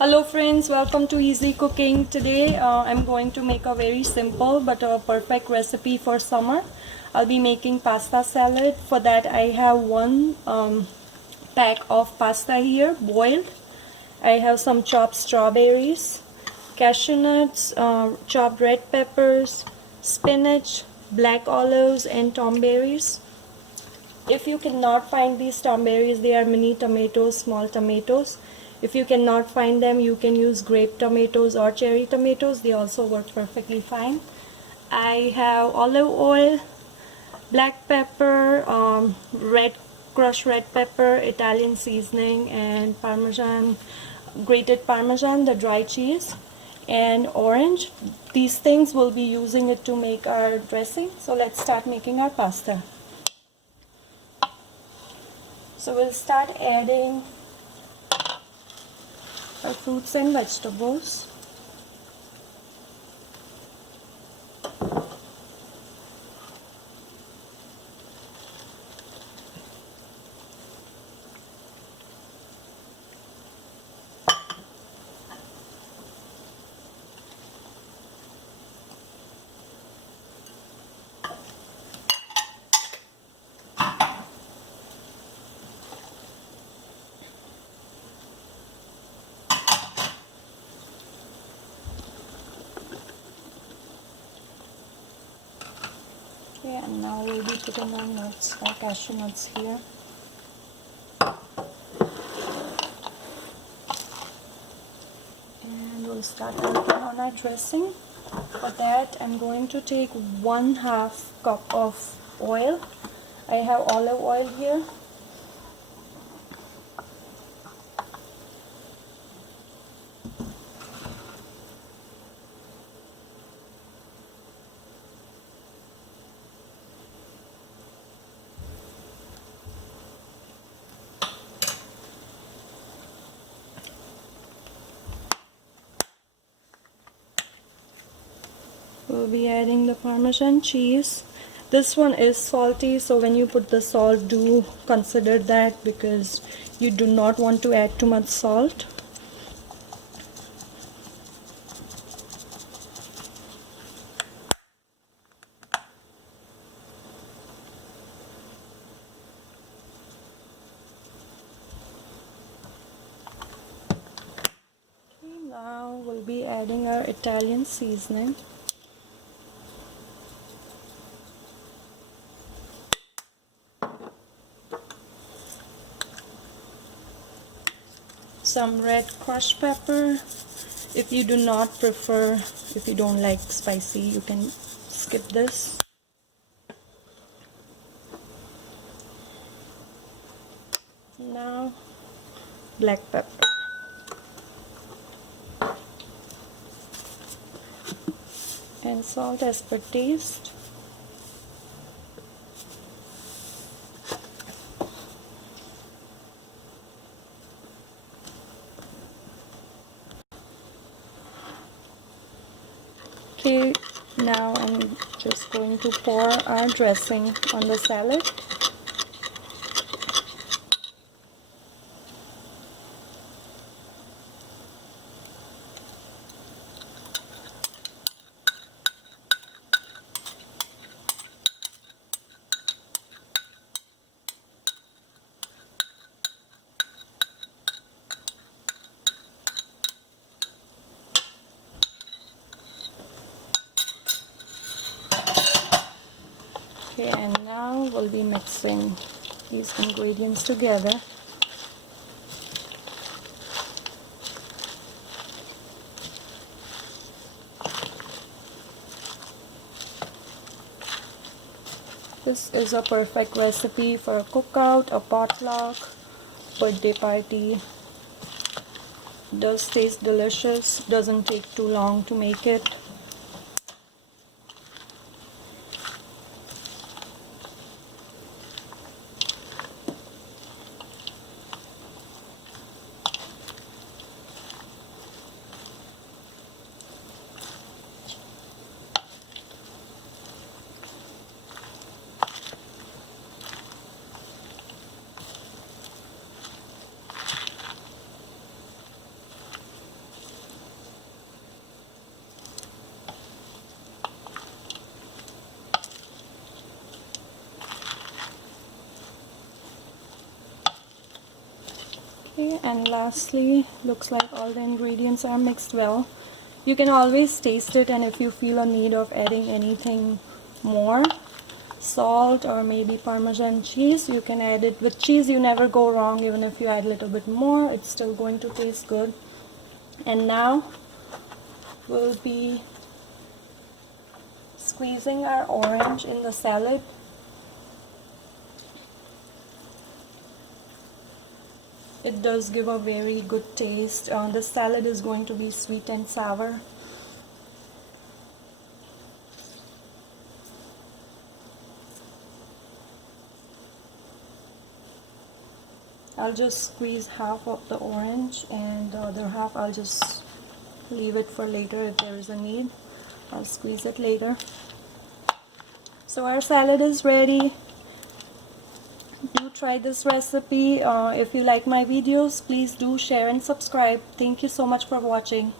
Hello friends, welcome to Easy Cooking. Today I'm going to make a very simple but a perfect recipe for summer. I'll be making pasta salad. For that I have one pack of pasta here, boiled. I have some chopped strawberries, cashew nuts, chopped red peppers, spinach, black olives and tom berries. If you cannot find these tomberries, they are mini tomatoes, small tomatoes. If you cannot find them, you can use grape tomatoes or cherry tomatoes. They also work perfectly fine. I have olive oil, black pepper, crushed red pepper, Italian seasoning, and parmesan, grated parmesan, the dry cheese, and orange. These things we'll be using it to make our dressing. So let's start making our pasta. So we'll start adding our fruits and vegetables. Okay, and now we'll be putting our nuts, our cashew nuts here. And we'll start working on our dressing. For that, I'm going to take 1/2 cup of oil. I have olive oil here. We'll be adding the Parmesan cheese. This one is salty, so when you put the salt, do consider that because you do not want to add too much salt. Okay, now we'll be adding our Italian seasoning. Some red crushed pepper. If you do not prefer, if you don't like spicy, you can skip this. Now black pepper. And salt as per taste. Okay, now I'm just going to pour our dressing on the salad. Okay, and now we'll be mixing these ingredients together. This is a perfect recipe for a cookout, a potluck, birthday party. Does taste delicious, doesn't take too long to make it. Okay, and lastly, looks like all the ingredients are mixed well. You can always taste it, and if you feel a need of adding anything more, salt or maybe Parmesan cheese, you can add it. With cheese you never go wrong. Even if you add a little bit more, it's still going to taste good. And now we'll be squeezing our orange in the salad. It does give a very good taste. The salad is going to be sweet and sour. I'll just squeeze half of the orange, and the other half I'll just leave it for later if there is a need. I'll squeeze it later. So our salad is ready. Do try this recipe. If you like my videos, please do share and subscribe. Thank you so much for watching.